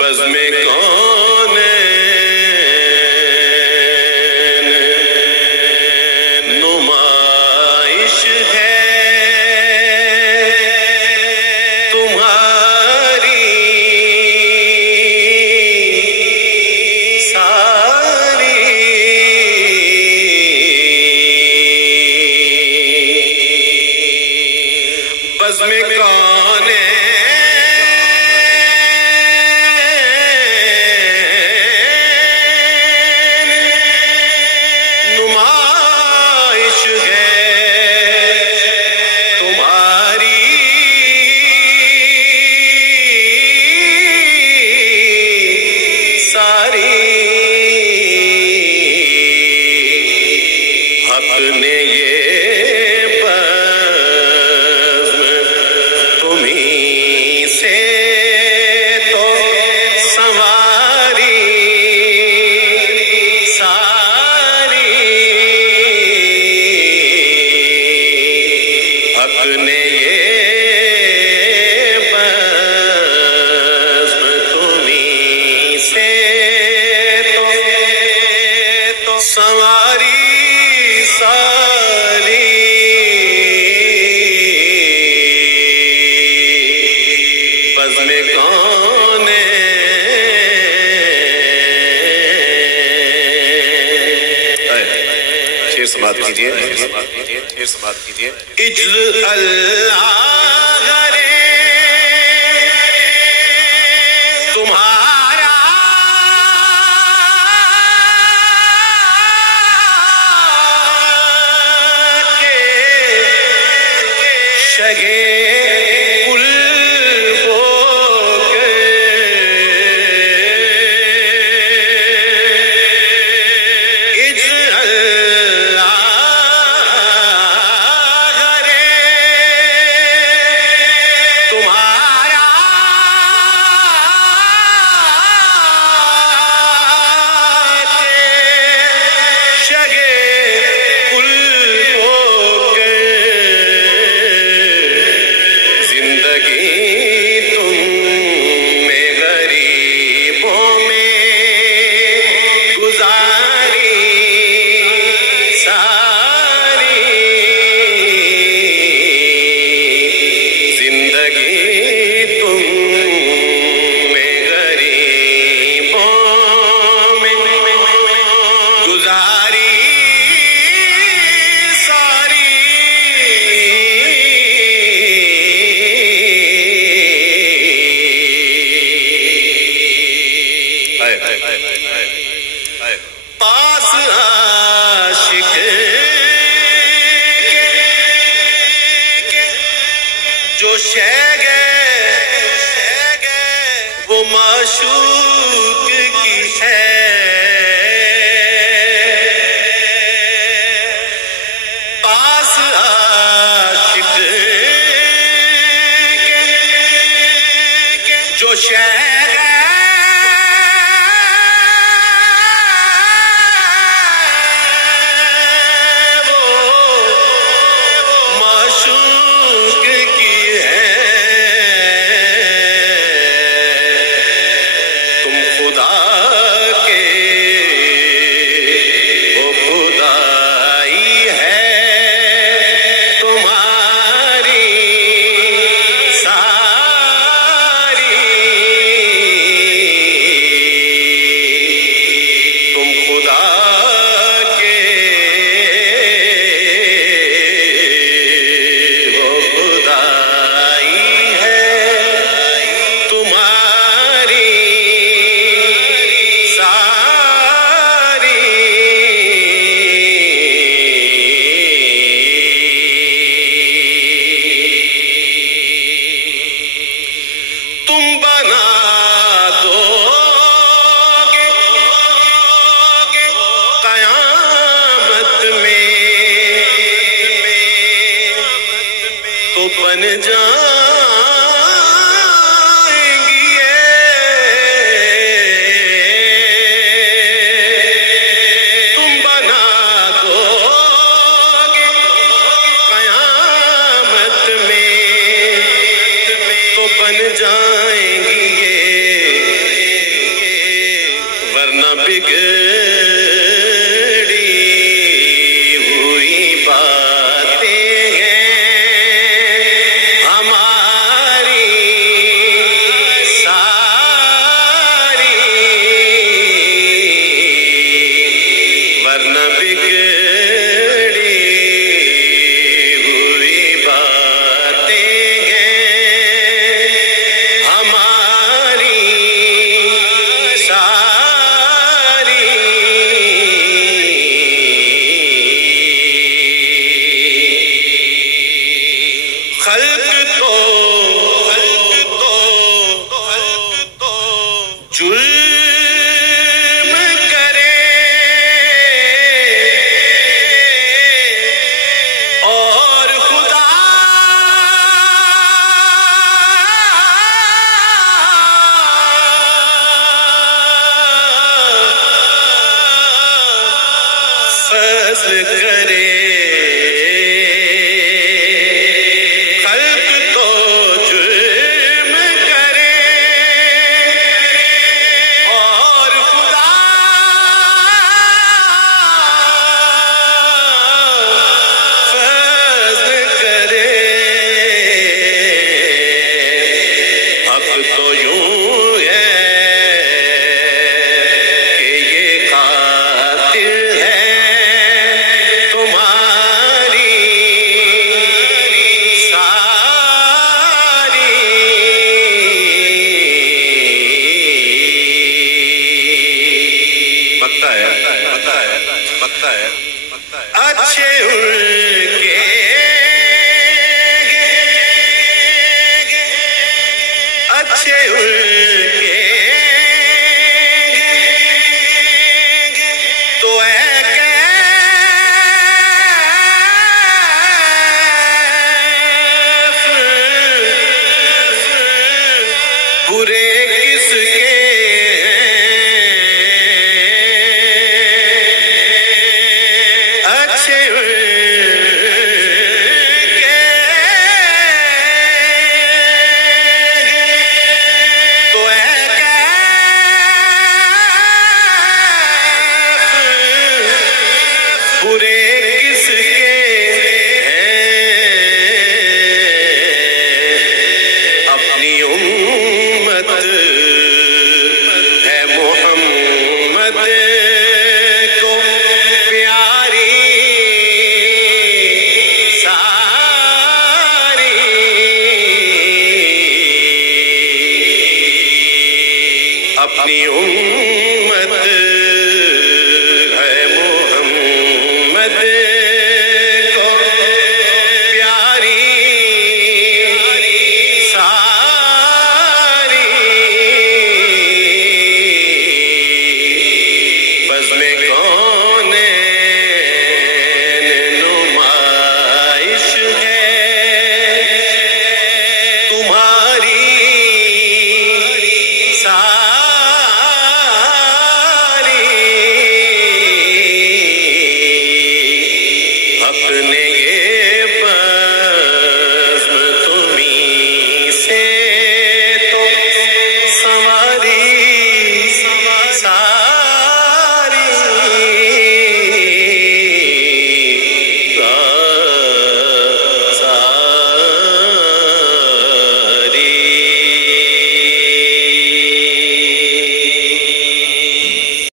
بزم کون نمائش ہے تمہاری ساری بزم کون سماعت کیجئے اجل اللہ غرے تمہارا کے شگے پاس عاشق جو شہ گئے وہ معشوق کی ہے پاس عاشق جو شہ بن جائیں گی تم بنا دو گے قیامت میں تو بن جائیں گی ورنہ بگڑی ہوئی باتیں ہیں ہماری ساری، ورنہ بگڑی ہوئی باتیں ہیں ہماری ساری، خلق تو جرم کرے اور خدا فضل کرے، خلق تو جرم کرے اور خدا فضل کرے، حق تو یوں ہے کہ یہ قاتل ہے تمہاری ساری، بکتا ہے اچھے ان کے اچھے ان کے تو اے کیف برے کس کے اچھے ان کے تو اے کیف برے کس کے اپنی امت ہے محمد کو پیاری ساری، اپنی امت ہے محمد کو پیاری ساری، بزم کونین نمائش ہے تمہاری ساری۔